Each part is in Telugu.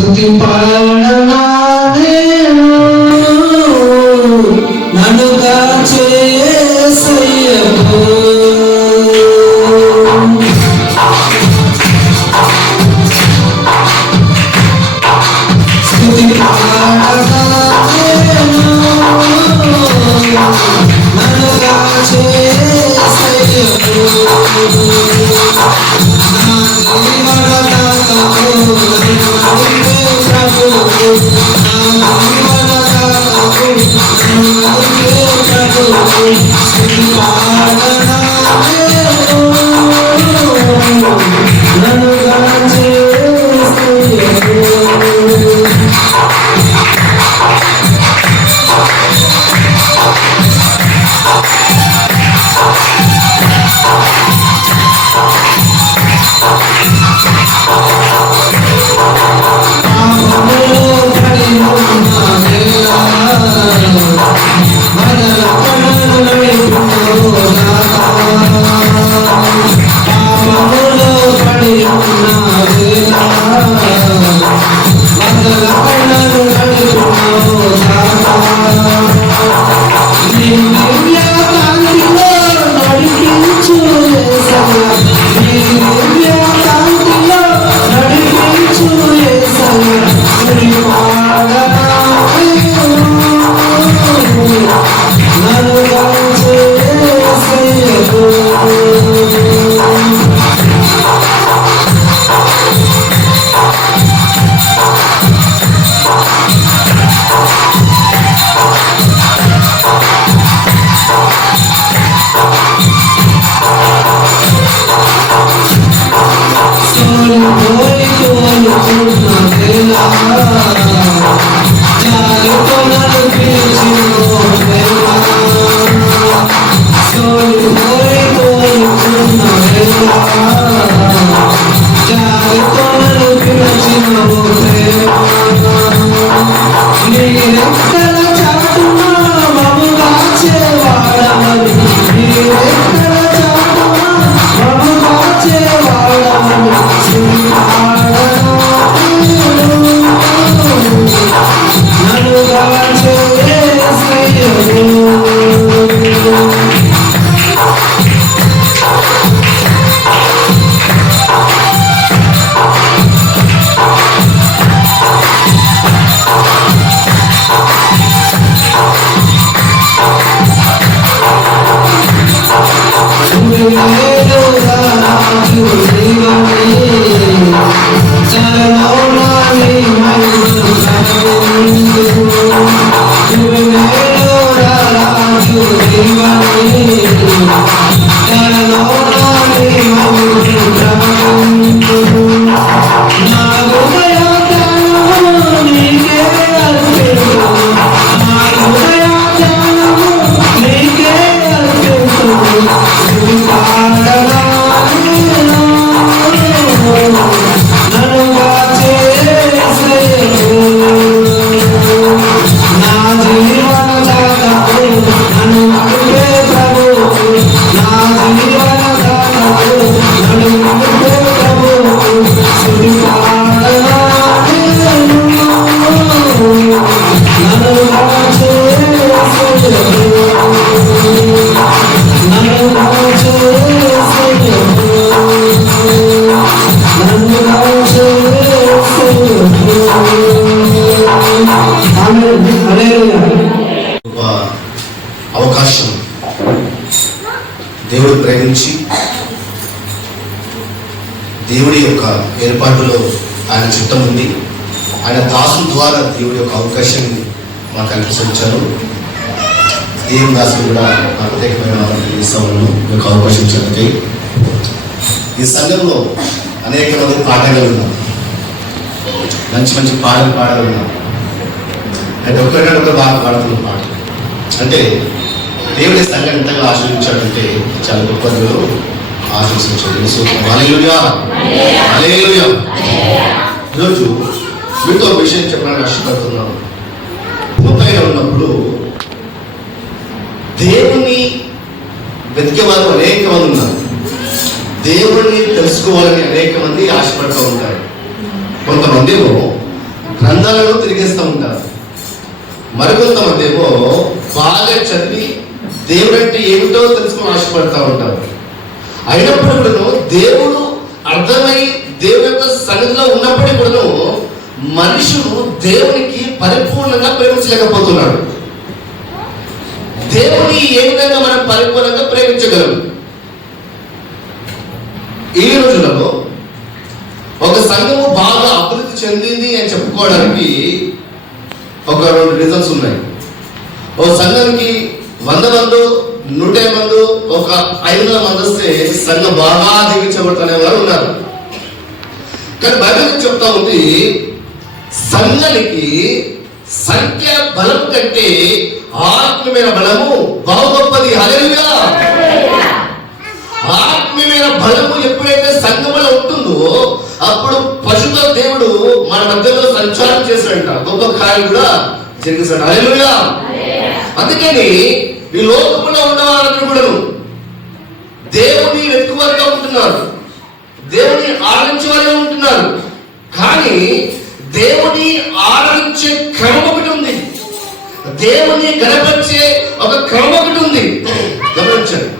స్తుతి పాడనా నన్ను కాచే యేసయ్యకు స్తుతి పాడనా నన్ను కాచే యేసయ్యకు అవకాశం దేవుడు ప్రేమించి దేవుడి యొక్క ఏర్పాటులో ఆయన చిత్తం ఉంది. ఆయన దాసు ద్వారా దేవుడి యొక్క అవకాశాన్ని మాకు కల్పించారు. దేవుని దాసులు కూడా ప్రత్యేకమైన యొక్క అవకాశం ఇచ్చినందుకై ఈ సంఘంలో అనేక మంది పాటలు ఉన్నారు, మంచి మంచి పాటలు పాడగలుగున్నాం. అంటే ఒకరికొకరు బాగా పాడుతున్న పాటలు అంటే దేవుడి సంఘం ఎంతగా ఆశ్రయించాడంటే చాలా గొప్ప దేవుడు ఆశీర్వదించాడు. హల్లెలూయా హల్లెలూయా. ఈరోజు మీతో విషయం చెప్పడానికి కష్టపడుతున్నాను. భూమిపైన ఉన్నప్పుడు దేవుని వెతికే వారు అనేక మంది ఉన్నారు. దేవుడిని తెలుసుకోవాలని అనేక మంది ఆశపడుతూ ఉంటారు. కొంతమంది గ్రంథాలను తిరిగేస్తూ ఉంటారు. మరికొంతమంది ఏమో బాగా చదివి దేవుడు అంటే ఏమిటో తెలుసుకుని ఆశపడతా ఉంటారు. అయినప్పుడు కూడాను దేవుడు అర్థమై దేవుని యొక్క సన్నిధిలో ఉన్నప్పటికీ కూడాను మనుషుడు దేవునికి పరిపూర్ణంగా ప్రేమించలేకపోతున్నాడు. దేవుని ఏ విధంగా మనం పరిపూర్ణంగా ప్రేమించగలం? ఈ రోజులలో ఒక సంఘము బాగా అభివృద్ధి చెందింది అని చెప్పుకోవడానికి ఒక 2 రీజన్స్ ఉన్నాయి. ఒక సంఘానికి 100 మంది 150 మంది ఒక 500 మంది వస్తే సంఘం బాగా దీవించబడుతునే వారు ఉన్నారు. కానీ బైబిల్ చెప్తా ఉంది, సంఘానికి సంఖ్య బలం కంటే ఆత్మీయమైన బలము బహు గొప్పది. హల్లెలూయా. ఆత్మీయమైన బలము ఎప్పుడైతే సంఘములో ఉంటుందో అప్పుడు పరిశుద్ధ దేవుడు మన మధ్యలో సంచారం చేశాడంట, గొప్ప కార్యం కూడా జరిగిస్తాడు. హల్లెలూయా. అందుకని ఈ లోకంలో ఉన్న వారందరూ కూడా దేవుని వెతుకువారుగా ఉంటున్నారు, దేవుని ఆరాధించే వారే ఉంటున్నారు. కానీ దేవుని ఆరాధించే క్రమం ఒకటి ఉంది, దేవుని గణపరిచే ఒక క్రమం ఒకటి ఉంది. గమనించండి,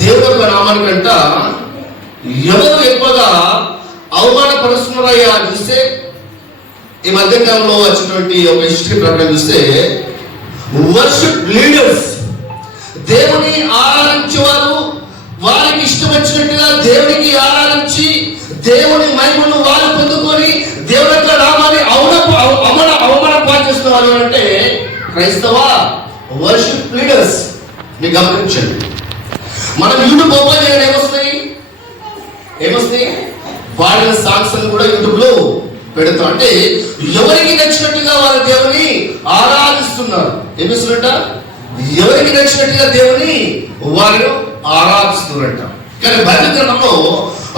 దేవుని యొక్క నామానికంట ఎవరు ఎక్కువగా అవమానపరుస్తున్నారయ్యా అని చూస్తే ఈ మధ్యకాలంలో వచ్చినటువంటి ఒక హిస్టరీ ప్రకారం చూస్తే వర్షిప్ లీడర్స్, దేవుని ఆరాధించేవారు వారికి ఇష్టం వచ్చినట్టుగా దేవునికి ఆరాధించి దేవుని మహిమను వారు పొందుకొని దేవుని యొక్క నామాన్ని అవమానపరుస్తున్నారు అంటే క్రైస్తవ వర్షిప్ లీడర్స్. మీరు గమనించండి, మనం యూట్యూబ్ ఓపెన్ చేయడం ఏమొస్తాయి వాడిన సాంగ్స్ కూడా యూట్యూబ్ లో పెడతాం. అంటే ఎవరికి నచ్చినట్టుగా వారు దేవుని ఆరాధిస్తున్నారు. ఏమిస్తున్నట్ట? ఎవరికి నచ్చినట్టుగా దేవుని వారు ఆరాధిస్తున్నారంట. కానీ బైబిల్ గ్రంథంలో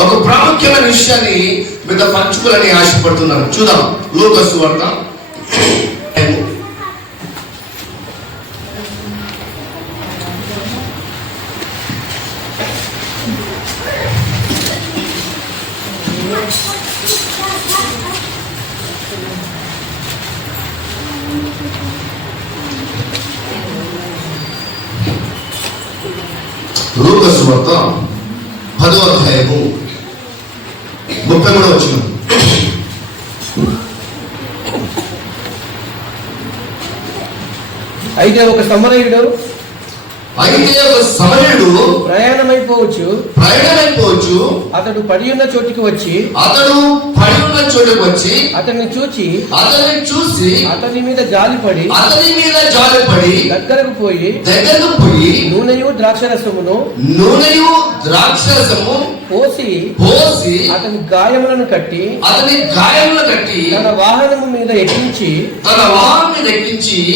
ఒక ప్రాముఖ్యమైన విషయాన్ని మీతో పంచుకోవాలని ఆశపడుతున్నాను. చూద్దాం, లూకా సువార్త 10వ అధ్యాయము 33వ వచనం. అయితే ఒక సమరయుడు ప్రయాణమైపోవచ్చు, అతడు పడి ఉన్న చోటికి వచ్చి అతన్ని చూచి అతని మీద జాలిపడి దగ్గరకు పోయి నూనెయు ద్రాక్షరసమును పోసి అతని గాయములను కట్టి తన వాహనము మీద ఎక్కించి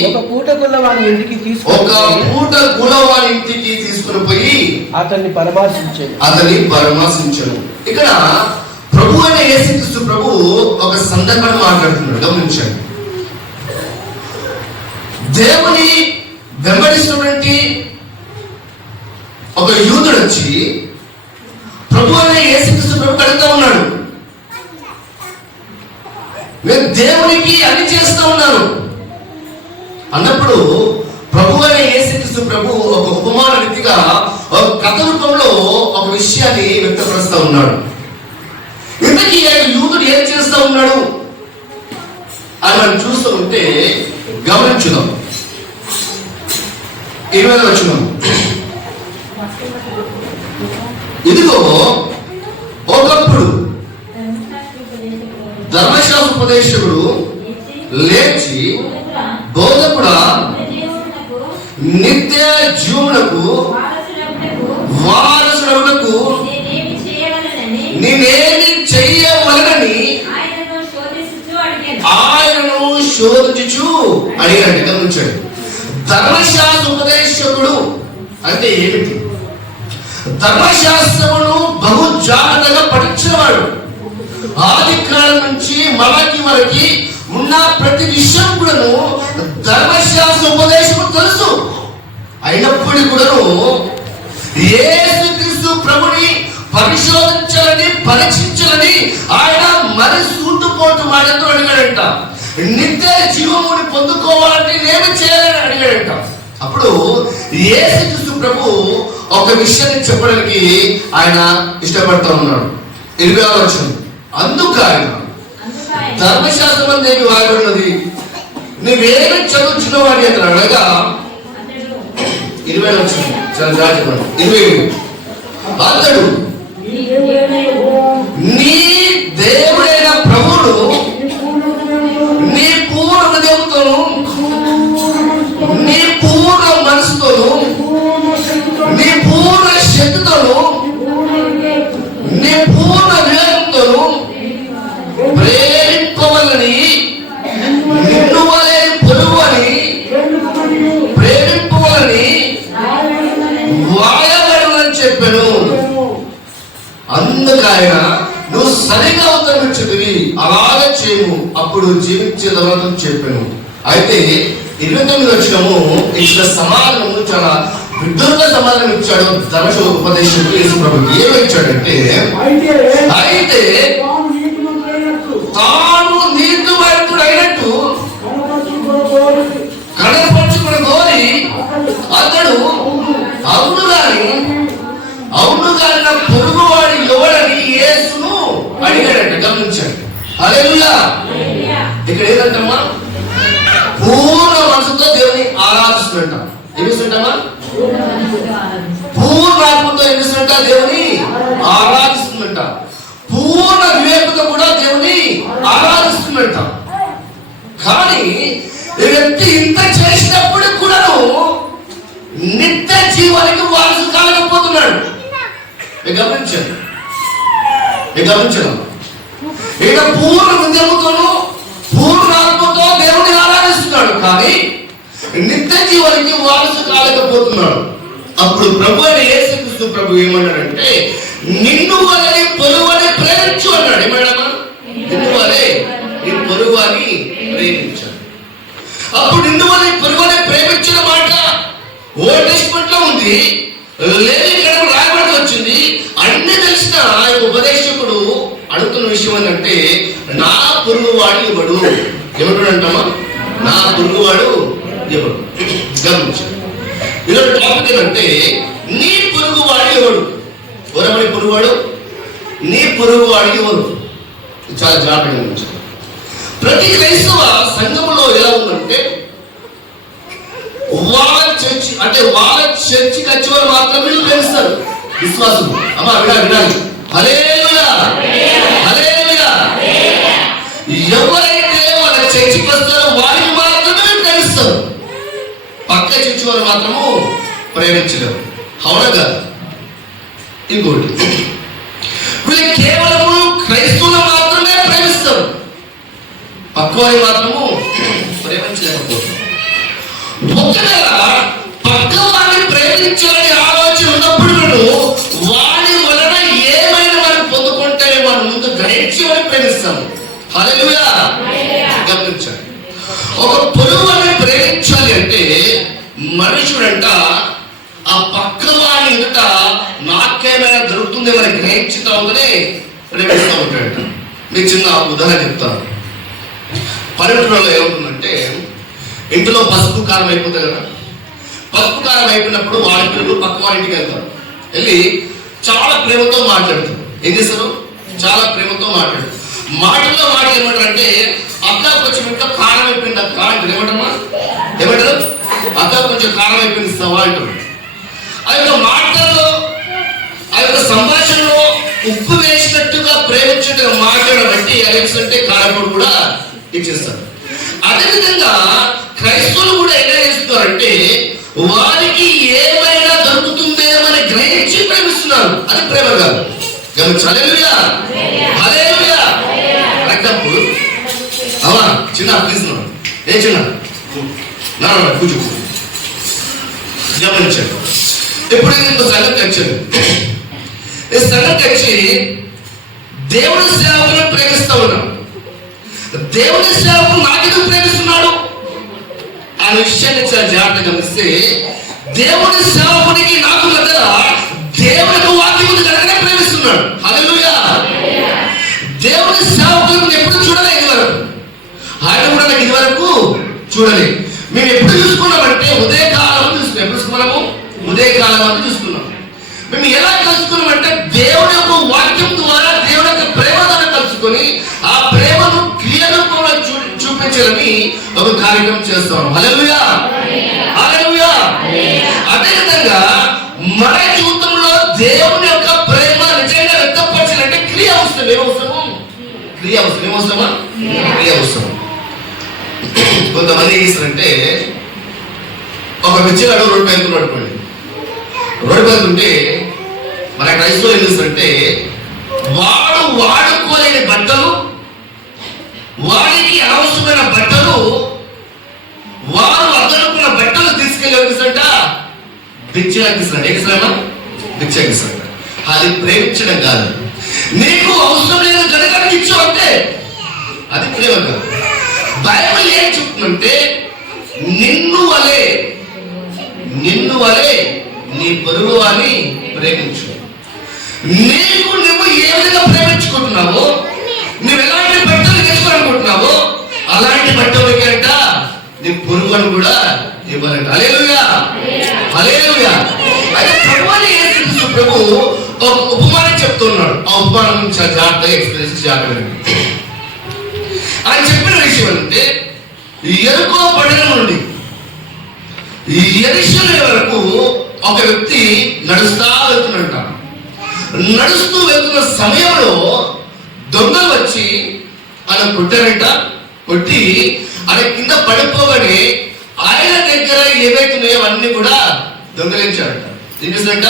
ఒక పూట గుల్ల వాని ఇంటికి తీసుకుని పోయి అతన్ని పరామర్శించాడు. ఇక్కడ ప్రభు అయిన యేసుక్రీస్తు ప్రభు ఒక సందర్భాన్ని మాట్లాడుతున్నాడు. గమనించండి, దేవుని వెంబడిస్తున్నటువంటి ఒక యూదుడు వచ్చి ప్రభు అయిన యేసుక్రీస్తు ప్రభు అడుగుతా ఉన్నాడు, నేను దేవునికి అన్ని చేస్తా ఉన్నాను అన్నప్పుడు ప్రభు అయిన యేసుక్రీస్తు ప్రభు ఒక ఉపమాన రీతిగా ఒక కథ రూపంలో ఒక విషయాన్ని వ్యక్తపరుస్తా ఉన్నాడు. ఇంతకీ యూదుడు ఏం చేస్తా ఉన్నాడు అని మనం చూస్తూ ఉంటే గమనించుదాం. 20వ వచనం. ఇదిగో ఒకప్పుడు ధర్మశాస్త్ర ఉపదేశకుడు లేచి, బోధకుడా, నిత్య జీవమునకు వారసుడవుటకు నేనేమి చెయ్యవలనని ఆయనను శోధించుచు అడిగాడు. గమనించండి, ధర్మశాస్త్ర ఉపదేశకుడు అంటే ఏమిటి? ధర్మశాస్త్రమును బహు జాగ్రత్తగా పఠించినవాడు. ఆది కాలం నుంచి మలాకి వరకు ఉన్న ప్రతి విషయం కూడాను ధర్మశాస్త్ర ఉపదేశము తెలుసు. అయినప్పటికీ కూడాను యేసుక్రీస్తు ప్రభుని పరిశోధించాలని, పరీక్షించాలని ఆయన మరి సూటుపోటు మాట ఆనందం అడిగాడంట. నిత్య జీవముని పొందుకోవాలంటే ఏమి చేయాలని అడిగాడంట. అప్పుడు యేసుక్రీస్తు ప్రభు ఒక విషయాన్ని చెప్పడానికి ఆయన ఇష్టపడతా ఉన్నాడు. 26వ వచనం, అందుకు ఆయన ధర్మశాస్త్రం అందు ఏమి వాయబడినది, నువ్వేమి చదువుచున్నావు అని అతను అడగా 20వ వచనం చాలా జాగ్రత్తగా 27, అతడు నీ దేవుడైన ప్రభువును నీ పూర్ణ హృదయంతోను నీ పూర్ణ మనసుతోను నీ పూర్ణ శక్తితోను నీ పూర్ణ వివేకంతోను ప్రేమింపవలని నిన్ను వలె పొరుగువని ప్రేమింపవలని వాయబడమని చెప్పాను. అందుకైన నువ్వు సరిగా ఉత్తరమిచ్చుకుని అలాగే చేయము, అప్పుడు జీవించేదవని చెప్పాను. అయితే 29 వచనము ఇచ్చిన సమాధానము చాలా విడ్డూరంగా సమాధానం ఇచ్చాడు ధర్మశాస్త్ర ఉపదేశకుడు యేసు ప్రభు. ఏమి ఇచ్చాడంటే, అయితే తాను నీతిమంతుడు అయినట్టు కనపరుచుకుని కోరి అతడు అవును గాని నా పొరుగువాడి ఎవడని యేసును అడిగాడంట. గమనించండి. హల్లెలూయా. ఇక్కడ ఏదంటమ్మా, పూర్ణ మనసుతో దేవుని ఆరాధిస్తుంట. ఏమిస్తుంటామా? పూర్ణాత్మతో ఏమిస్తుంట? దేవుని ఆరాధిస్తుందంట. పూర్ణ వివేకంతో కూడా దేవుని ఆరాధిస్తుందంట. కానీ ఈ వ్యక్తి ఇంత చేసినప్పుడు కూడాను నిత్య జీవానికి వారసు కాలేకపోతున్నాడు. గమనించండి. ఇక పూర్ణ హృదయముతోను పూర్ణాత్మతో దేవుని ఆరాధిస్తున్నాడు, కానీ నిత్య జీవానికి వారసు కాలేకపోతున్నాడు. అప్పుడు ప్రభు అని యేసుక్రీస్తు ప్రభు ఏమన్నాడంటే, నిన్ను వలె పొరుగువాని ప్రేమించు అన్నాడు. ఏమన్నామా? నిన్ను వలె నీ పొరుగువాని ప్రేమించాడు. అప్పుడు నిన్ను వలె పొరుగువాని ప్రేమించిన మాట ఓల్డ్ టెస్ట్మెంట్ లో ఉంది, లేవి ఇక్కడ రాయబడి వచ్చింది. అన్ని తెలిసిన ఉపదేశకుడు అడుగుతున్న విషయం ఏంటంటే, నా పొరుగువాడు ఎవడు? ఎవడు అంటామా? నా పొరుగువాడు ఎవడు? గమనించండి. ఈరోజు టాపిక్ ఏంటంటే, నీ పొరుగువాడు ఎవడు? ఎవరమని పొరుగువాడు? నీ పొరుగువాడు ఎవరు? చాలా జాగ్రత్తగా గమనించండి. ప్రతి క్రైస్తవ సంఘంలో ఎలా ఉందంటే, వాళ్ళ చర్చికి వచ్చే వారు మాత్రమే ప్రేమిస్తారు విశ్వాసం. అమ్మా వినాలి. హల్లెలూయా. ఎవరైతే వాళ్ళ చర్చికి వస్తారో వారిని మాత్రమే ప్రేమిస్తారు, పక్క చర్చి వారు మాత్రము ప్రేమించలేరు. అవునా కాదు? ఇంకోటి, వీళ్ళు కేవలము క్రైస్తవులు మాత్రమే ప్రేమిస్తారు, పక్క వారిని మాత్రము ప్రేమించలేకపోతారు. ఒకవేళ పక్క వారిని ప్రేమించాలని ఆలోచన ఉన్నప్పుడు వారి వలన ఏమైనా వారిని పొందుకుంటే వారి ముందు గ్రహించి వారిని ప్రేమిస్తాము. హల్లెలూయా. గమనించండి. ఒక పొరుగువారిని ప్రేమించాలి అంటే మనుషుడంట ఆ పక్క వారి ఎదుట నాకేమైనా దొరుకుతుందేమని గ్రహించుతా ఉందని ప్రేమిస్తూ ఉంటాడంట. మీకు చిన్న ఉదాహరణ చెప్తాను. పల్లెటూరులో ఏమవుతుందంటే, ఇంటిలో పసుపు కారం అయిపోతాయి కదా. పసుపు కారం అయిపోయినప్పుడు వారి పిల్లలు పక్క వారి ఇంటికి వెళ్తారు. వెళ్ళి చాలా ప్రేమతో మాట్లాడతారు. ఏం చేస్తారు? చాలా ప్రేమతో మాట్లాడతారు. మాటల్లో ఏమంటారంటే, అక్క కొంచెం ఇంట్లో కారం అయిపోయింది అక్క అంటారు. ఏమంటారు? అక్క కొంచెం కారం అయిపోయింది ఇస్తావా అంటారు. ఆ యొక్క మాటల్లో, ఆ యొక్క సంభాషణలో ఉప్పు వేసినట్టుగా ప్రేమించినట్టుగా మాట్లాడబట్టి అలెక్స్ అంటే కారపొడి కూడా ఇచ్చేస్తారు. అదేవిధంగా క్రైస్తవులు కూడా ఎలా చేస్తున్నారంటే, వారికి ఏమైనా దొరుకుతుందేమని గ్రహించి ప్రేమిస్తున్నారు. అది ప్రేమ కాదు. హల్లెలూయా. ఎగ్జాంపుల్, అవా చిన్న ప్లీజ్ ఏ చిన్న నా కూర్చో. గమనించండి. ఇప్పుడు ఇంకో సంగతి వచ్చాను. ఈ సంగతి వచ్చి దేవుని సేవకులను ప్రేమిస్తా ఉన్నాం. దేవుని సేవకులు నాకెందుకు ప్రేమిస్తున్నాడు ఆ విషయాన్ని చాలా జాగ్రత్తగా గమనిస్తే, దేవుని సేవకునికి నాకు మధ్య దేవునికి వాక్యం కనుకనే ప్రేమిస్తున్నాడు. హల్లెలూయా. దేవుని సేవకులను ఎప్పుడు చూడలేదు వరకు కనుక ఇది వరకు చూడలేదు. మేము ఎప్పుడు చూసుకున్నామంటే ఉదయకాలం చూసుకున్నాం. ఎప్పుడు చూసుకున్నాము? ఉదయకాలం అని చూసుకున్నాం. మేము ఎలా కలుసుకున్నామంటే దేవుడి యొక్క వాక్యం ద్వారా దేవుడి యొక్క ప్రేమను కలుసుకొని ఆ ప్రేమను క్రియ రూపంలో చూపించాలని ఒక కార్యక్రమం చేస్తాం. హల్లెలూయా, హల్లెలూయా. అదేవిధంగా మన జీవితంలో దేవుని యొక్క ప్రేమ నిజంగా వ్యక్తపరచాలంటే క్రియ అవసరం. ఏమవసరము? క్రియ అవసరం. ఏమవసరమా? క్రియ అవసరం. కొంతమంది ఏం చేస్తారంటే, ఒక పిచ్చిగాడు రోడ్డు పైన అనుకోండి, రోడ్డు పైన ఉంటే మన క్రైస్తవులు ఏం చేస్తారంటే, వాడు వాడుకోలేని బట్టలు, వాడికి అనవసరమైన బట్టలు, వారు అదనుకున్న బట్టలు తీసుకెళ్ళి ఎవరిస్తారంట? భిక్షకిస్తాడు. ఏమిస్తారమ్మా? భిక్షకిస్తాడు. అది ప్రేమించడం కాదు. నీకు అవసరం లేదు కనుక ఇచ్చు అంటే అది ప్రేమ కాదు. బైబిల్ ఏం చెప్తుందంటే, నిన్ను వలే నీ పొరుగు వారిని ప్రేమించు. నీకు నువ్వు ఏ విధంగా ప్రేమించుకుంటున్నావో, నువ్వు ఎలాంటి బట్టలు తెచ్చుకోవాలనుకుంటున్నావో అలాంటి బట్టలకి అంట నీ పొరుగును కూడా ఇవ్వాలంట. హల్లెలూయా, హల్లెలూయా. అయితే ప్రభు ఒక ఉపమానం చెప్తున్నాడు. ఆ ఉపమానం చాలా జాగ్రత్తగా ఎక్స్ప్రెస్ చేయాలి. ఆయన చెప్పిన విషయం అంటే, యెరికో పట్టణం నుండి యెరూషలేము వరకు ఒక వ్యక్తి నడుస్తూ వెళ్తున్నట. నడుస్తూ వెళ్తున్న సమయంలో దొంగలు వచ్చి ఆయన కొట్టారంట. కొట్టి ఆయన కింద పడిపోగానే ఆయన దగ్గర ఏవైతున్నాయో అవన్నీ కూడా దొంగలించారంట. ఏం చేశారంట?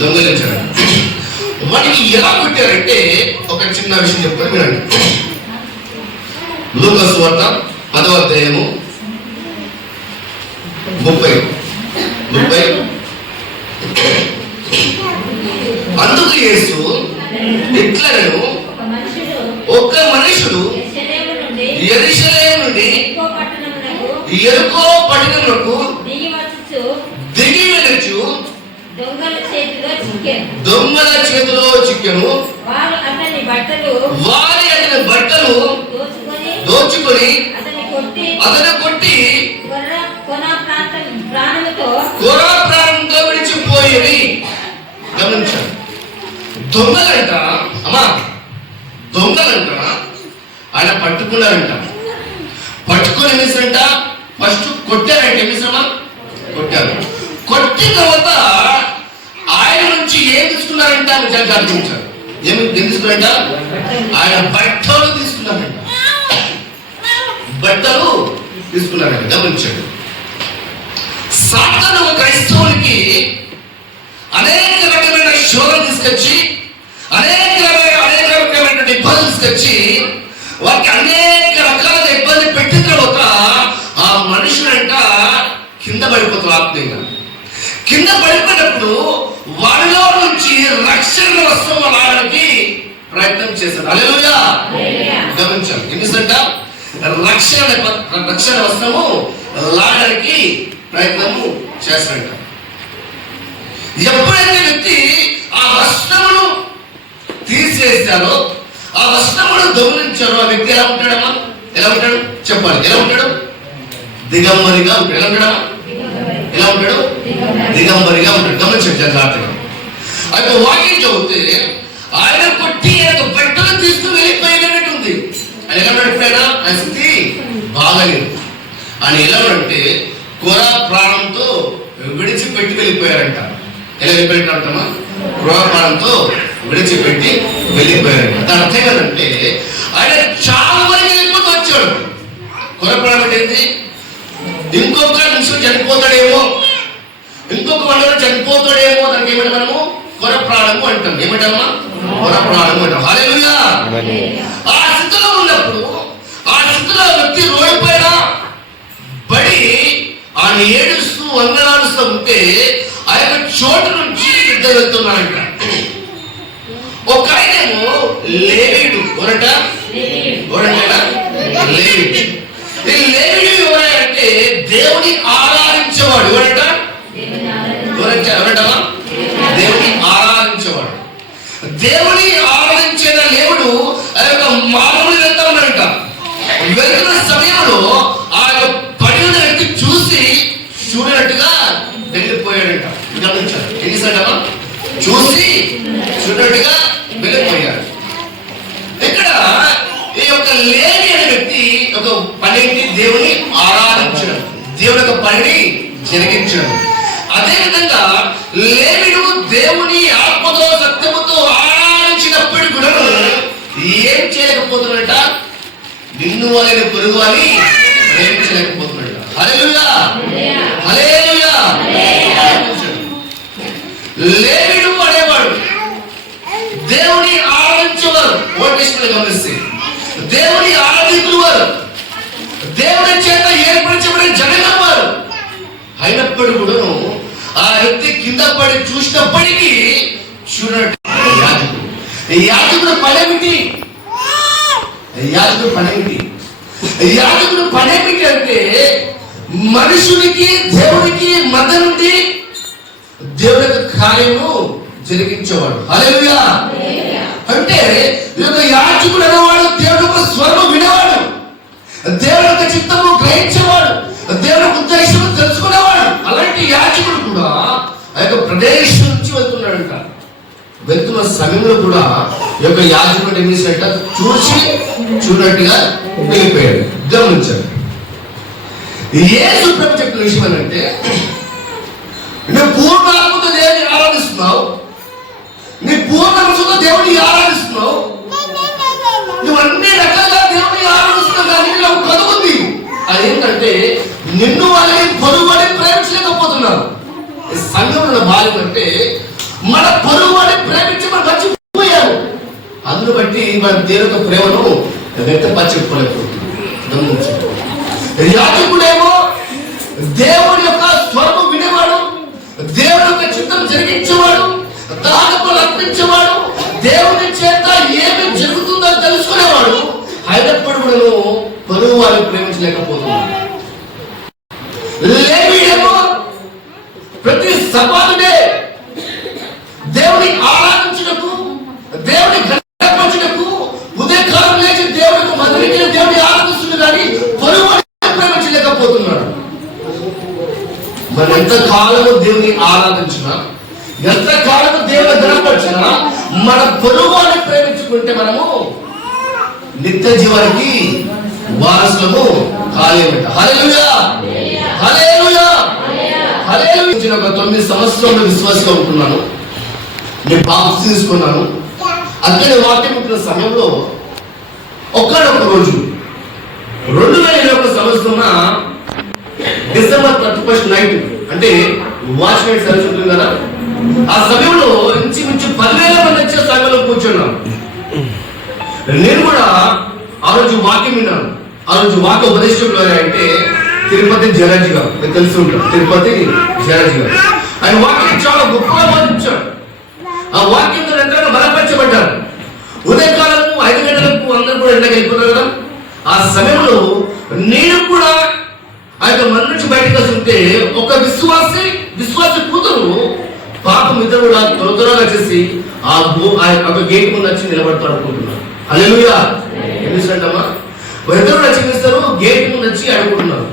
దొంగలించారంట. వాటికి ఎలా కొట్టారంటే ఒక చిన్న విషయం చెప్తాను వినండి. లూకా సువార్త 10వ అధ్యాయము 30. అందుకు యేసు ఇట్లనెను, ఒక మనుషుడు యెరూషలేము నుండి యెరికో పట్టణమునకు దిగి వెళ్ళుచు దొంగల చేతిలో చిక్కెను. వారి అతని బట్టలు దోచుకొని అతను కొట్టి కొర ప్రాణంతో విడిచిపోయేది. గమనించారు. దొంగలంట, అమ్మా దొంగలంట ఆయన పట్టుకున్నారంట. పట్టుకొని ఏమిసంట? ఫస్ట్ కొట్టారంట. ఏమిసమా? కొట్టారు. కొట్టిన తర్వాత ఆయన నుంచి ఏం తీసుకున్నారంట? గమనించారు. ఏమి తీసుకున్నారంట? ఆయన బట్టలు తీసుకున్నారంట. బట్టలు తీసుకున్నారంట. గమనించండి. సాతాను క్రైస్తవునికి అనేక రకమైన శోధన తీసుకొచ్చి, అనేక రకమైన ఇబ్బందులు తీసుకొచ్చి, వారికి అనేక రకాల ఇబ్బంది పెట్టిన తర్వాత ఆ మనుషులంట కింద పడిపోతారు. ఆత్మీయంగా కింద పడిపోయినప్పుడు వారిలో నుంచి రక్షణ వస్త్రం రావడానికి ప్రయత్నం చేశారు. హల్లెలూయా. గమనించాలి. ఎందుకంట రక్షణ వస్త్రము లాగడానికి ప్రయత్నము చేస్తాడంట. ఎప్పుడైతే వ్యక్తి ఆ వస్త్రమును తీసేస్తారో, ఆ వస్త్రమును దొంగిలించారో, ఆ వ్యక్తి ఎలా ఉంటాడమ్మా? ఎలా ఉంటాడు చెప్పాలి. ఎలా ఉంటాడు? దిగంబరిగా ఉంటాడు. ఎలా ఉంటాడమ్మా? ఎలా ఉంటాడు? దిగంబరిగా ఉంటాడు. గమనించండి జాగ్రత్తగా. అయితే వాక్యం చదివితే ఆయన కొట్టి ఆయన బట్టలు తీసుకుని వెళ్ళిపోయినట్టు ఉంది. ఆయన ఎలా నడిపోయినా ఆయన స్థితి బాగలేదు. ఆయన ఎలా అంటే కొర ప్రాణంతో విడిచిపెట్టి వెళ్ళిపోయారంట. ఎలా వెళ్ళిపోయినట్టమ్మా? కొర ప్రాణంతో విడిచిపెట్టి వెళ్ళిపోయారంట. దాని అర్థం ఏంటంటే ఆయన చాలా వరకు వెళ్ళిపోతూ వచ్చాడు. కొర ప్రాణం అంటే ఏంటి? ఇంకొక నిమిషం చనిపోతాడేమో, ఇంకొక వందలో చనిపోతాడేమో. దానికి ఏమంటే మనము కొర ప్రాణము అంటాం. ఏమంటామా? కొర ప్రాణము అంటాం. హల్లెలూయా. ఆ స్థితిలో ఉన్నప్పుడు, ఆ స్థితిలో వ్యక్తి రోడ్డు పైన పడి ఆయన ఏడుస్తూ వందనాడుస్తూ ఉంటే ఆ యొక్క చోటు నుంచి ఇద్దరు వెళ్తున్నారంట. ఒక ఆయనేమో లేవీయుడు. ఎవరంట? లేవీయుడు. ఈ లేవీయుడు ఎవరంటే దేవుని ఆరాధించేవాడు. ఎవరంట? ఎవరంటవా? దేవుని ఆరాధించేవాడు. దేవుని ఆరాధించిన దేవుడు ఆ యొక్క మానవుడు వెళ్తా ఉన్నాడంట. వెళ్తున్న సమయంలో ఆ యొక్క పడిన వ్యక్తి చూసి చూడనట్టుగా వెళ్ళిపోయాడంట. గమనించారు ఏం చేశాడమ్మా? చూసి చూడనట్టుగా వెళ్ళిపోయాడు. ఇక్కడ ఈ యొక్క లేవి అనే వ్యక్తి ఒక పనిని దేవుని ఆరాధించడం, దేవుని యొక్క పనిని జరిగించడం. అదే విధంగా లేవీయుడు దేవుని ఆత్మతో సత్యముతో ఆరాధించినప్పటికీ కూడా ఏం చేయలేకపోతున్నాడట? నిన్ను వాళ్ళని పొరుగు అని ప్రేమించలేకపోతున్నాడు. హల్లెలూయా, హల్లెలూయా. లేవీయుడు అనేవాడు దేవుని ఆరాధించేవారు. ఓటేశ్వరులు గమనిస్తే దేవుని ఆరాధికులు వారు, దేవుని చేత ఏర్పరచబడిన జనగం వారు. అయినప్పటికీ కూడా ఆ వ్యక్తి కింద పడి చూసినప్పటికీ చూడండి, యాజకుడు పనేమిటి? యాజకుడు పనేమిటి? యాజకుడు పనేమిటి అంటే మనుషునికి దేవునికి మధ్య నుండి దేవుని యొక్క కార్యము జరిగించేవాడు. హల్లెలూయా. అంటే ఈ యొక్క యాజకుడు అనేవాడు దేవుని యొక్క స్వరము వినేవాడు, దేవుని యొక్క చిత్తము గ్రహించేవాడు, దేవుని ఉద్దేశము తెలుసుకునేవాడు. అలాంటి యాజకుడు కూడా ఆ యొక్క ప్రదేశం నుంచి వెళ్తున్నాడంట. వెళ్తున్న సమయంలో కూడా ఈ యొక్క యాజకుడు ఏం చేసినట్ట? చూసి చూడట్టుగా వెళ్ళిపోయాడు. గమనించాడు. యేసు ప్రభు చెప్పిన విషయం ఏంటంటే, నువ్వు పూర్ణాత్మతో దేవుని ఆరాధిస్తున్నావు, నీ పూర్ణ మనసుతో దేవుని ఆరాధిస్తున్నావు, నువ్వు అన్ని రకాలుగా దేవుని ఆరాధిస్తున్నావు, కానీ నీకు కదుగుంది. అదేంటంటే నిన్ను వాళ్ళని పొరుగుని ప్రేమించలేకపోతున్నావు. సంఘంలో భాగం అంటే మన పొరుగుని ప్రేమించి మనం మర్చిపోయారు. అందును బట్టి మన దేవుని యొక్క ప్రేమను వ్యక్తపరచకపోలేకపోతున్నాం. యాజకుడేమో దేవుని యొక్క స్వరము వినేవాడు, దేవుని యొక్క చిత్తం జరిగించేవాడు, దానములు అర్పించేవాడు, దేవుని చేత ఏమి జరుగుతుందో తెలుసుకునేవాడు. అయినప్పుడు కూడా పొరుగు వారిని ప్రేమించలేకపోతున్నాడు. లేవీయుడేమో ప్రతి సమానుడే దేవుని ఆరాధించుటకు, దేవుని గణపరచుటకు ఉదయకాలం లేచి దేవునికి మధురికి దేవుని ఆరాధిస్తుంది, కానీ పొరుగు వారిని ప్రేమించలేకపోతున్నాడు. మరి ఎంత కాలము దేవుని ఆరాధించినా, ఎంత కాలము దేవుని గణపరిచినా, మన పొరుగు వారిని ప్రేమించుకుంటే మనము నిత్య జీవానికి వారసులము కాలేమంట. హల్లెలూయా, హల్లెలూయా, హల్లెలూయా. ఒక 9 సంవత్సరాలు విశ్వాసంగా ఉంటున్నాను, నేను బాప్తిసం తీసుకున్నాను. అక్కడ వాక్యం ఉంటున్న సమయంలో ఒక్కడొక రోజు 2021 సంవత్సరం డిసెంబర్ 31 నైట్, అంటే వాచ్ నైట్ సర్వీస్ ఉంటుంది కదా, ఆ సమయంలో ఇంచుమించు 10,000 మంది వచ్చే సమయంలో కూర్చున్నాను. నేను కూడా ఆ రోజు వాక్యం విన్నాను. ఆ రోజు వాక్య ఉపదేశకులు అంటే తిరుపతి జయరాజ్ గారు, మీకు తెలిసి ఉంటారు. తిరుపతి జయరాజ్ గారు ఆయన వాక్యం చాలా గొప్పగా బోధించాడు. ఆ వాక్యం ఎంతగా బలపరచబడ్డారు. ఉదయకాలం 5 గంటలకు అందరూ కూడా ఎండకి వెళ్ళిపోతారు కదా, ఆ సమయంలో నేను కూడా ఆ యొక్క మన నుంచి బయటకు వస్తుంటే ఒక విశ్వాస కూతురు పాపం ఇద్దరు కూడా త్వరగా చేసి ఆ గేట్ ముందు వచ్చి నిలబడతాడు అనుకుంటున్నారు. హల్లెలూయా. ఏమిటమ్మా, ఇద్దరు రచించేస్తారు, గేట్ ముందు వచ్చి అడుగుతున్నారు.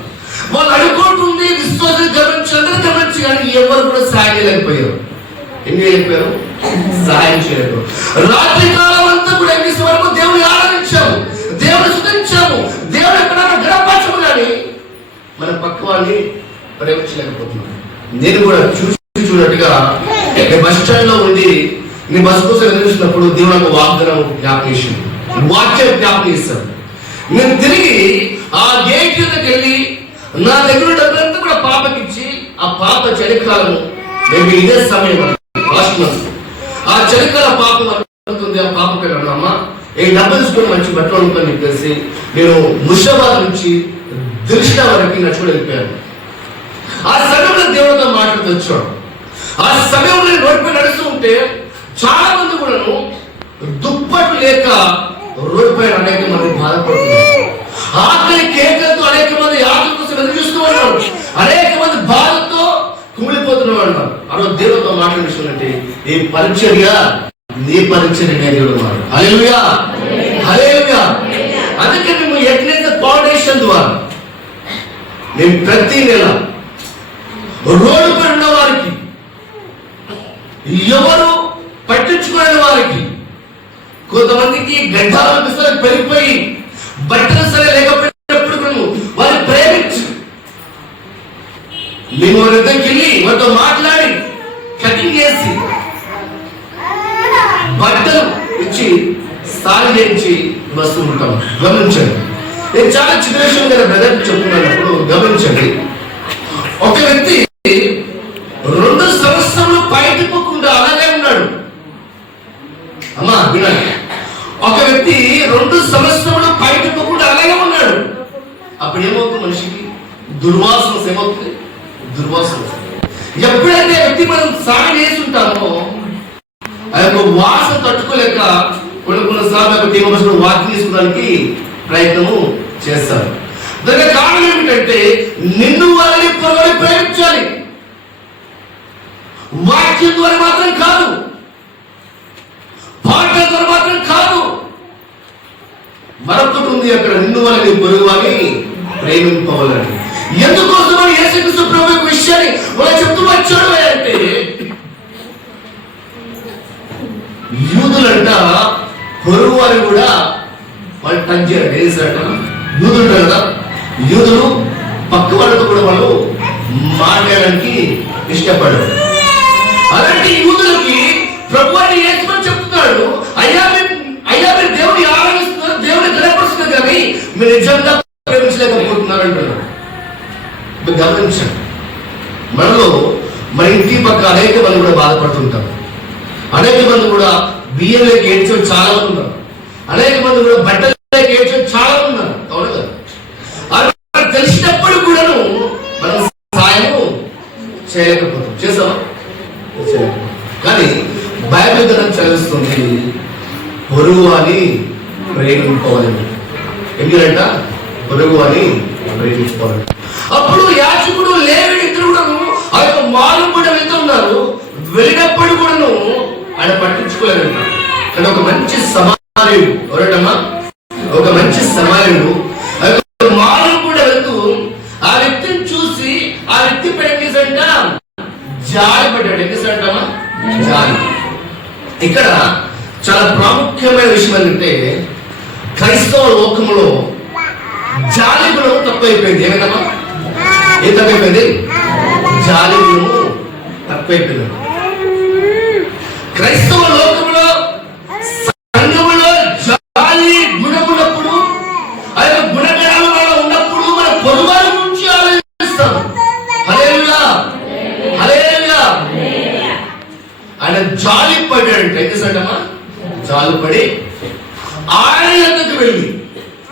వాళ్ళు అడుగుతుంది విశ్వాసం గమనించి అందరూ గమనించి, కానీ ఎవరు కూడా సహాయం చేయలేకపోయారు. ఏం చేయలేకపోయారు? సహాయం చేయలేకపోయారు. రాత్రి కాలం అంతా కూడా ఎన్ని వరకు దేవుని ఆరాధించాము, దేవుని స్తుతించాము, దేవుని ఎక్కడైనా గణపరచము, కానీ మన పక్క వాళ్ళని ప్రేమించలేకపోతున్నాం. నేను కూడా చూసినట్టుగా బస్ స్టాండ్ లో ఉండి నీ బస్ కోసం ఎదురుస్తున్నప్పుడు దేవుడు నాకు వాగ్దానం జ్ఞాపకం, వాక్యం జ్ఞాపకం ఇస్తాను. నేను తిరిగి ఆ గేట్ కిందకి వెళ్ళి నా దగ్గర డబ్బులంతా కూడా పాపకి ఇచ్చి, ఆ పాప చలికాలము మేబీ ఇదే సమయం లాస్ట్ మంత్, ఆ చలికాల పాప అనుకుంటుంది. ఆ పాపకి అమ్మ ఏ డబ్బులు తీసుకొని మంచి బట్టలు అనుకుని చెప్పేసి నేను ముషాబాద్ నుంచి దిల్షా వరకు నడుచుకుని వెళ్ళిపోయాను. ఆ సమయంలో దేవుడితో మాట్లాడుతూ వచ్చాడు. ఆ సమయంలో నేను రోడ్డుపై నడుస్తూ ఉంటే చాలా మంది కూడాను దుప్పట్లు లేక రోడ్డు పైన అనేక మంది బాధపడుతున్నారు. ఆకలి కేకలతో అనేక మంది యాత్ర కోసం ఎదురు చూస్తూ ఉన్నారు. అనేక మంది బాధతో కుమిలిపోతున్నారు. ఆ రోజు దేవుడితో మాట్లాడుతున్నట్టు ఈ పరిచర్య నీ పరిచర్య దేవుడు మాట. హల్లెలూయా, హల్లెలూయా. అందుకే మేము ఎట్లయితే నేను ప్రతి నెల రోడ్డుపై ఉన్న వారికి, ఎవరు పట్టించుకునే వారికి, కొంతమందికి గడ్డాలు సరే పెరిగిపోయి బట్టలు సరే లేకపోయినప్పుడు వారిని ప్రేమించు, మేము వారి దగ్గరికి వెళ్ళి వారితో మాట్లాడి కటింగ్ చేసి బట్టలు ఇచ్చి సారి చేయించి వస్తూ ఉంటాం. గమనించండి, నేను చాలా చిన్న విషయం కదా బ్రదర్ చెప్తున్నప్పుడు గమనించండి. ఒక వ్యక్తి 2 సంవత్సరాలు బయటపోకుండా అలాగే ఉన్నాడు. అమ్మా వినండి, ఒక వ్యక్తి 2 సంవత్సరాలు బయటపోకుండా అలాగే ఉన్నాడు. అప్పుడు ఏమవుతుంది? మనిషికి దుర్వాసన. ఏమవుతుంది? దుర్వాసన. ఎప్పుడైతే వ్యక్తి మనం సాయం చేస్తుంటామో ఆ యొక్క వాసన తట్టుకోలేక కొన్నిసార్లు వాకింగ్ తీసుకోవడానికి ప్రయత్నము చేస్తారు. దానికి కారణం ఏమిటంటే నిన్ను వాళ్ళని పొరవని ప్రేమించాలి. వాక్యం ద్వారా మాత్రం కాదు, పాటల ద్వారా మాత్రం కాదు. మరొకటి ఉంది అక్కడ, నిన్ను వాళ్ళని పొరుగు అని ప్రేమింపవాలని. ఎందుకోసమని యేసుక్రీస్తు ప్రభు యొక్క విషయాన్ని వాళ్ళు చెప్తూ వచ్చాడు అంటే, యూదులంట పొరుగు వారు కూడా వాళ్ళు టచ్ చేయాలి. ఏం సార్ యూదులు కదా, యూదులు పక్క వాళ్ళతో కూడా వాళ్ళు మాట్లాడడానికి ఇష్టపడరు. అలాంటి యూదులకి ప్రభు అని యేసుమని చెప్తున్నాడు, అయ్యా మీరు దేవుని ఆరాధిస్తున్నారు, దేవుని గణపరుస్తున్నారు, కానీ మీరు నిజంగా ప్రేమించలేకపోతున్నారు అంటున్నారు. గమనించండి, మనలో మన ఇంటి పక్క అనేక మంది కూడా బాధపడుతుంటారు. అనేక మంది కూడా బియ్యం లేక ఏడ్చే చాలా మంది ఉన్నారు. అనేక మంది కూడా బట్టలు లేక ఏడ్చే చాలా మంది ఉన్నారు. అవును కదా? అది తెలిసినప్పుడు కూడాను మనం సాయం చేయలేకపోతాం. చేసామా? కానీ బైబిల్ గ్రంథం చదివిస్తుంది, పొరుగు అని ప్రేమించుకోవాలని. ఎందుకంట పొరుగు అని ప్రేమించుకోవాలి. అప్పుడు యాజకుడు లేవి ఇద్దరు కూడాను ఆ యొక్క మార్గం కూడా వెళ్తూ ఉన్నారు. వెళ్ళినప్పుడు కూడాను ఆయన పట్టించుకోలేదంట. కానీ ఒక మంచి సమానుడు, ఎవరటమ్మా? ఒక మంచి సమానుడు మార్గం కూడా వెళ్తూ ఆ వ్యక్తిని చూసి ఆ వ్యక్తి పెట్టేసంట జాలి పడ్డాడు. ఎందుకంటమ్మా? జాలి. ఇక్కడ చాలా ప్రాముఖ్యమైన విషయం ఏంటంటే, క్రైస్తవ లోకంలో జాలి గుణము తక్కువైపోయింది. ఏమైందమ్మా? ఏం తక్కువైపోయింది? జాలి గుణము తక్కువైపోయింది. క్రైస్తవ లోకంలో సంఘములో జాలి గుణమున్నప్పుడు, ఆ యొక్క గుణగణాలు మనం ఉన్నప్పుడు మన పొరుగువారి గురించి ఆలోచిస్తాం. హల్లెలూయా, హల్లెలూయా. ఆయన జాలి పడ్డాడంట. ఏం చేశాడమ్మా? జాలి పడి ఆయన యొద్దకు వెళ్ళి,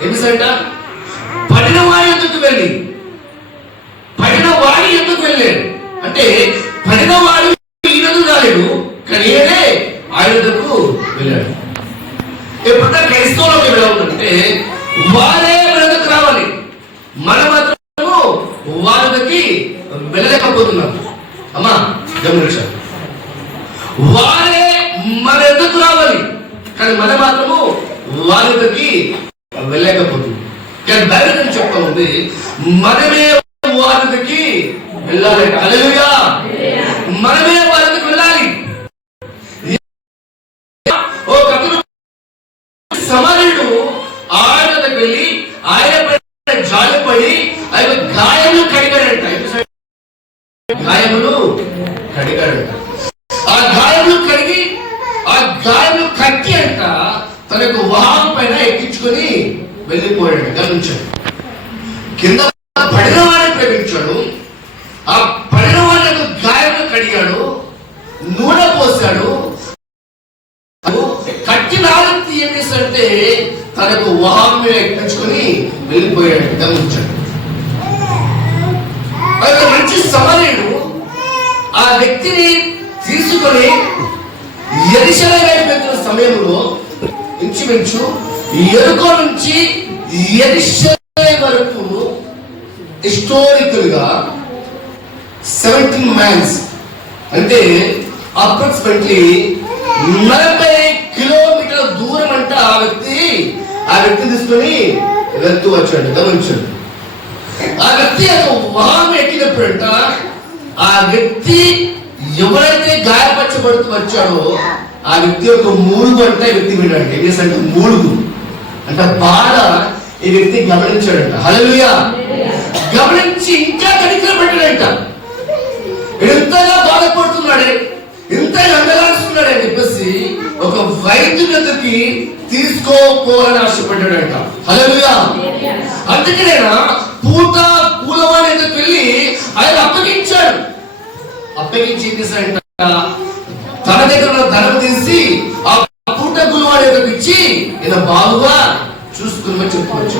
ఏం చేశాడంట? పడిన వారి యొద్దకు వెళ్ళి, పడిన వాడి ఎందుకు వెళ్ళాడు అంటే, పడిన వాడు ఈయనకు రాలేడు, కానీ ఈయనే ఆయనకు వెళ్ళాడు. ఎప్పుడైనా క్రైస్తవులకు వెళ్ళాలంటే వారే మనకు రావాలి, మన మాత్రము వారికి వెళ్ళలేకపోతున్నాం. అమ్మా గమనించాలి, వారే మన ఎందుకు రావాలి, కానీ మన మాత్రము వారికి వెళ్ళలేకపోతుంది. కానీ బైబిల్ చెప్తా ఉంది, మనమే వారికి వెళ్ళాలి. హల్లెలూయా, మనమే వారికి వెళ్ళాలి. ఒక సమరయుడు ఆయన వెళ్ళి ఆయన జాలిపడి ఆయన గాయములు కడిగాడంట. గాయములు కడిగాడంట. ఆ గాయములు కడిగి ఆ గాయములు కట్టి అంట తన యొక్క వాహనం పైన ఎక్కించుకొని వెళ్ళిపోయాడు. గమనించాడు, కింద పడిన వాడిని ప్రేమించాడు, ఆ పడిన వాడి యొక్క గాయములు కడిగాడు, నూనె పోసాడు. కట్టిన వ్యక్తి ఏం చేశాడంటే తనకు వాహనం మీద ఎక్కించుకొని వెళ్ళిపోయాడు. గమనించాడు, మంచి సమరయుడు ఆ వ్యక్తిని తీసుకొని యెరూషలేము వైపు వెళ్తున్న సమయంలో ఇంచుమించు యెరికో నుంచి యెరూషలేము వరకు హిస్టారికల్ గా 17 మైల్స్ అంటే అప్రాక్సిమేట్లీ 40 కిలోమీటర్ల దూరం అంటే ఆ వ్యక్తి తీసుకొని వెళ్తూ వచ్చాడు. గమనించండి, ఆ వ్యక్తి వ్యక్తి యొక్క వాహనం ఎక్కినప్పుడంట ఆ వ్యక్తి ఎవరైతే గాయపరచబడుతూ వచ్చాడో ఆ వ్యక్తి యొక్క మూలుగు అంటే వ్యక్తి వినండి. ఏం చేశాడంటే మూలుగు అంటే బాధ ఈ వ్యక్తి గమనించాడంట. హల్లెలూయా. గమనించి ఇంకా కనికరం పెట్టాడంట. ఎంతగా బాధపడుతున్నాడే, ఇంతగా అంగలాడుతున్నాడే అని చెప్పేసి ఒక వైద్యుని దగ్గరికి తీసుకోవాలని ఆశపడ్డాడంట. హల్లెలూయా. అందుకనేనా పూలవాడి దగ్గరికి వెళ్ళి ఆయన అప్పగించాడు. అప్పగించి ఏం చేశాడంట, తన దగ్గర ఉన్న ధనం తీసి ఆ పూట గులవాడి దగ్గరికి ఇచ్చి ఈయన బాగుగా చూసుకుని చెప్పుకోవచ్చు.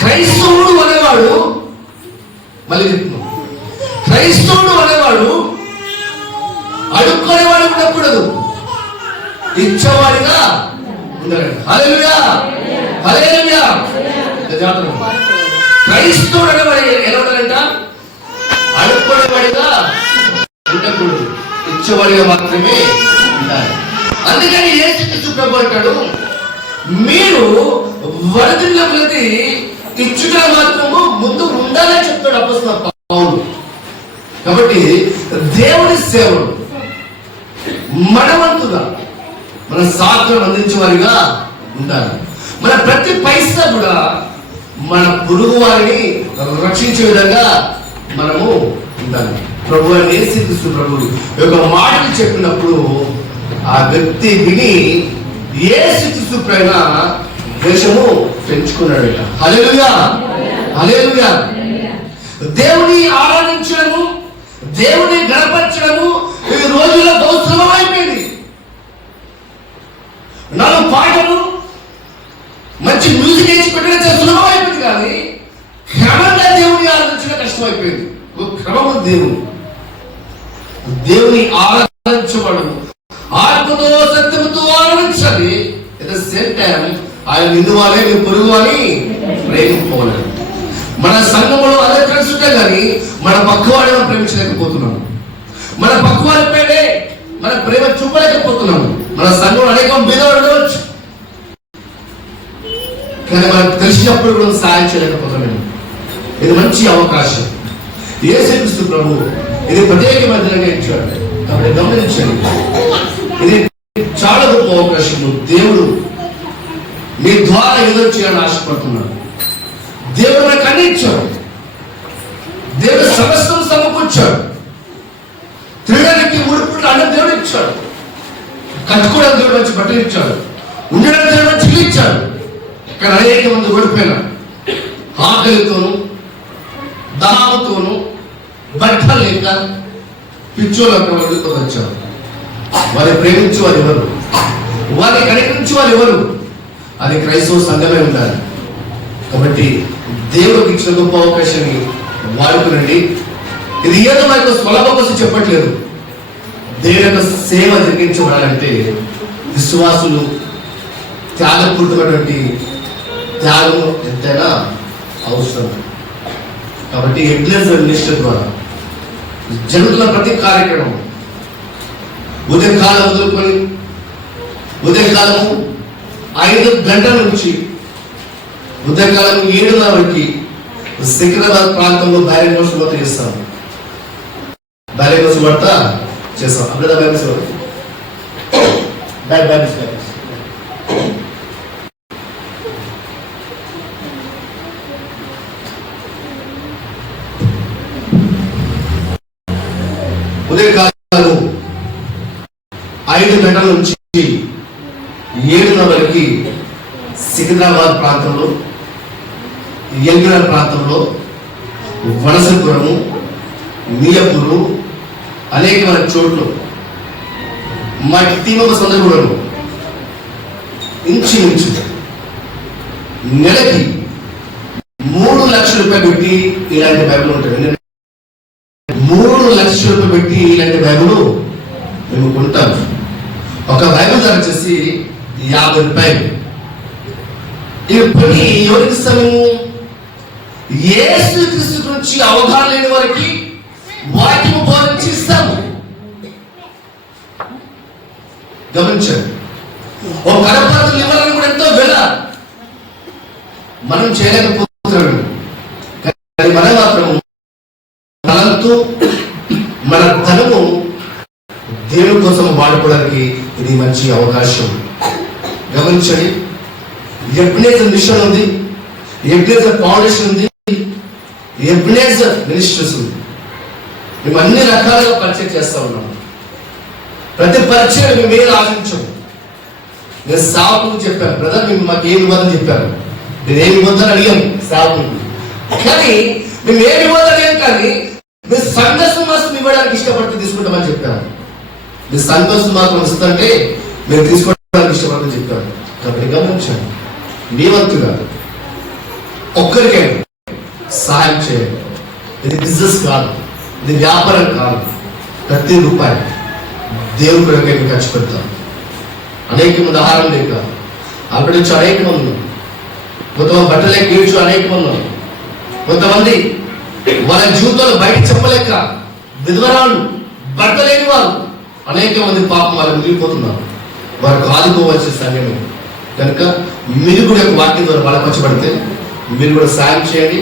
క్రైస్తవుడు అనేవాడు, మళ్ళీ చెప్తున్నాం, క్రైస్తవుడు అనేవాడు అడుక్కునేవాడు ఉండకూడదు, ఇచ్చేవాడిగా ఉండాలి. హల్లెలూయా. హల్లెలూయా. క్రైస్తవుడు అనేవాడు ఎలా ఉండాలంట, అడుక్కునేవాడిగా ఉండకూడదు, ఇచ్చేవాడిగా మాత్రమే ఉండాలి. అందుకని యేసుక్రీస్తు ప్రభువు అంటాడు, మీరు వరదిన ప్రతి ఇచ్చుట మాత్రము ముందు ఉండాలని చెప్తాడు అపొస్తలుడు పౌలు. కాబట్టి దేవుని సేవలు మనవంతుగా మన సాధన అందించే వారిగా ఉండాలి. మన ప్రతి పైసా కూడా మన పొరుగు వారిని రక్షించే విధంగా మనము ఉండాలి. ప్రభు అని యేసుక్రీస్తు ప్రభువు యొక్క మాటలు చెప్పినప్పుడు ఆ వ్యక్తి విని యేసుక్రీస్తు పైన ద్వేషము పెంచుకున్నాడట. హల్లెలూయా. హల్లెలూయా. దేవుని ఆరాధించడము, దేవుని గణపరచడము ఈ రోజుల్లో బహు సులభమైపోయింది. 4 పాటలు మంచి మ్యూజిక్ వేసి పెట్టడం సులభమైపోయింది, కానీ క్రమంగా దేవుని ఆరాధించడం కష్టమైపోయింది. ఒక క్రమము దేవుని ఆరాధించబడు, ఆత్మతో సత్యముతో ఆరాధించాలి. అట్ ద సేమ్ టైం ఆయన నిన్నువాలి, నీ పొరుగు అని ప్రేమించుకోవాలి. మన సంఘంలో అదే కలిసి ఉంటాయి, కానీ మన పక్కవాడిని మనం ప్రేమించలేకపోతున్నాము. మన పక్కవాడిపైనే మన ప్రేమ చూపలేకపోతున్నాము. మన సంఘం అనేక మీద ఉండవచ్చు, కానీ మనకు తెలిసినప్పుడు కూడా సాయం చేయలేకపోతున్నాము. ఇది మంచి అవకాశం యేసుక్రీస్తు ప్రభువు ఇది ప్రత్యేకమైన దినంగా ఇచ్చాడు. కాబట్టి గమనించండి, ఇది చాలా గొప్ప అవకాశము. దేవుడు మీ ద్వారా ఏదో చేయాలని ఆశపడుతున్నాడు. దేవుడు మనకు అన్ని ఇచ్చాడు. దేవుడు సమస్తం సమకూర్చాడు. తినడానికి ఊరుపుట్లు అన్నం దేవుడు ఇచ్చాడు. కట్టుకోవడానికి దేవుడు మంచి బట్టలు ఇచ్చాడు. ఉండడానికి దేవుడు మంచి ఇల్లు ఇచ్చాడు. కానీ అనేక మంది ఓడిపోయినారు. ఆకలితోను దాహంతోను బట్టలు లేక పిచ్చోళ్ళకు వచ్చారు. వారిని ప్రేమించే వారు ఎవరు? వారిని కనికరించే వారు ఎవరు? అది క్రైస్తవ సంఘమే ఉండాలి. కాబట్టి దేవుడికి ఇచ్చిన గొప్ప అవకాశాన్ని వాడుకునండి. ఇది ఏదో మనకు స్వలభం కోసం చెప్పట్లేదు. దేవుని యొక్క సేవ జరిగించబడాలంటే విశ్వాసులు త్యాగపూర్తమైనటువంటి త్యాగం ఎంతైనా అవసరం. కాబట్టి ఎగ్లెసర్ మినిస్టర్ ద్వారా జరుగుతున్న ప్రతి కార్యక్రమం ఉదయకాలం వదులుకొని ఉదయకాలము 5 గంటల నుంచి ఉదయకాలం 7:30 వరకు సికింద్రాబాద్ ప్రాంతంలో బ్యాలెన్స్ శుభ్రత చేస్తాం. బ్యాలెన్స్ శుభ్రత చేస్తాం. అక్కడ బ్యాలెన్స్ ఉదయకాలం 5 గంటల నుంచి 7:30 వరకు సికింద్రాబాద్ ప్రాంతంలో, ఎల్గినర్ ప్రాంతంలో, వనసపురము, మియాపూరు అనేకమైన చోట్ల మా టీమ్ సందర్భంలో ఇంచుమించు నెలకి 3 లక్షల రూపాయలు పెట్టి ఇలాంటి బైబిల్ ఉంటుంది. 3 లక్షల రూపాయలు పెట్టి ఇలాంటి బైబిల్ మేము కొంటాము. ఒక బైబిల్ ధర వచ్చేసి 50 రూపాయలు. ఇప్పుడు ఎవరికి ఇస్తాము? యేసుక్రీస్తు గురించి అవగాహన లేని వారికి వాక్యము బోధించి ఇస్తాము. గమనించండి, ఒక కరపత్రం ఇవ్వాలని కూడా ఎంతో వెల మనం చేయలేకపోతున్నాడు. మనం మాత్రము తనంతో మన ధనము దేవుని కోసం వాడుకోవడానికి ఇది మంచి అవకాశం. గమనించండి, ఎబ్నేజర్ మిషన్ ఉంది, ఎబ్నేజర్ ఫౌండేషన్ ఉంది, ఎబ్నేజర్ మినిస్ట్రీస్ ఉంది. మేము అన్ని రకాలుగా పరిచయం చేస్తా ఉన్నాం. ప్రతి పరిచయం మేము ఏం ఆశించాము. నేను సేవకులకు చెప్పాను, బ్రదర్ మేము మాకు ఏమి ఇవ్వదని చెప్పాను. నేను ఏమి ఇవ్వద్దని అడిగాను సేవకులు, కానీ మేము ఏమి ఇవ్వదని అడిగాం. కానీ మీరు సంఘర్షణ మాత్రం ఇవ్వడానికి ఇష్టపడితే తీసుకుంటామని చెప్పాను. మీరు సంఘర్షణ మాత్రం ఇస్తుంటే మీరు తీసుకోవడానికి ఇష్టపడమని చెప్పాను. కాబట్టి గమనించండి, మీ వంతుగా ఒక్కరికే సహాయం చేయండి. ఇది బిజినెస్ కాదు, ఇది వ్యాపారం కాదు. ప్రతి రూపాయి దేవుని కొరకే మీకు ఖర్చు పెడతాం. అనేక మంది ఆహారం లేక అక్కడి నుంచి అనేక మంది ఉన్నారు. కొంతమంది బట్టలేక ఏడ్చు అనేక మంది ఉన్నారు. కొంతమంది వాళ్ళ జీవితంలో బయట చెప్పలేక విధవరాలు, భర్త లేని వారు అనేక మంది పాపం వాళ్ళు మిగిలిపోతున్నారు. వారికి ఆదుకోవాల్సిన సమయం కనుక మీరు కూడా వాక్యం ద్వారా బలపరచబడితే మీరు కూడా సాయం చేయండి.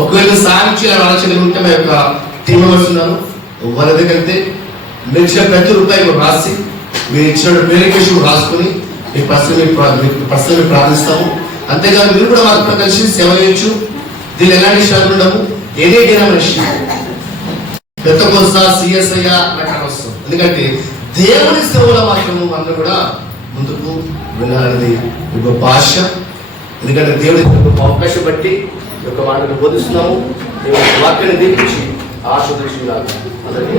ఒకవేళ సాయం చేయాలని ఆలోచన ఉంటే మా యొక్క టీం మెంబర్స్ ఉన్నారు, వాళ్ళ దగ్గరికి వెళ్తే మీరు ఇచ్చిన ప్రతి రూపాయి కూడా రాసి మీరు ఇచ్చిన వెరిఫికేషన్ రాసుకుని మీ పర్సనల్ ప్రార్థిస్తాము. అంతేగాని మీరు కూడా మాతో కలిసి సేవ చేయొచ్చు. దీన్ని ఎలాంటి శ్రద్ధ ఉండము. ఏదే డినామినేషన్ పెద్ద కొత్త సిఎస్ఐ రకాలు వస్తాం. ఎందుకంటే దేవుని సేవలో మాత్రము అందరూ కూడా ముందుకు వెళ్ళాలనేది ఒక భాష. ఎందుకంటే దేవుడి అవకాశం బట్టి యొక్క మాటను బోధిస్తున్నాము. వాక్యాన్ని దీపించి ఆశీర్వదించుగాక. అందరికీ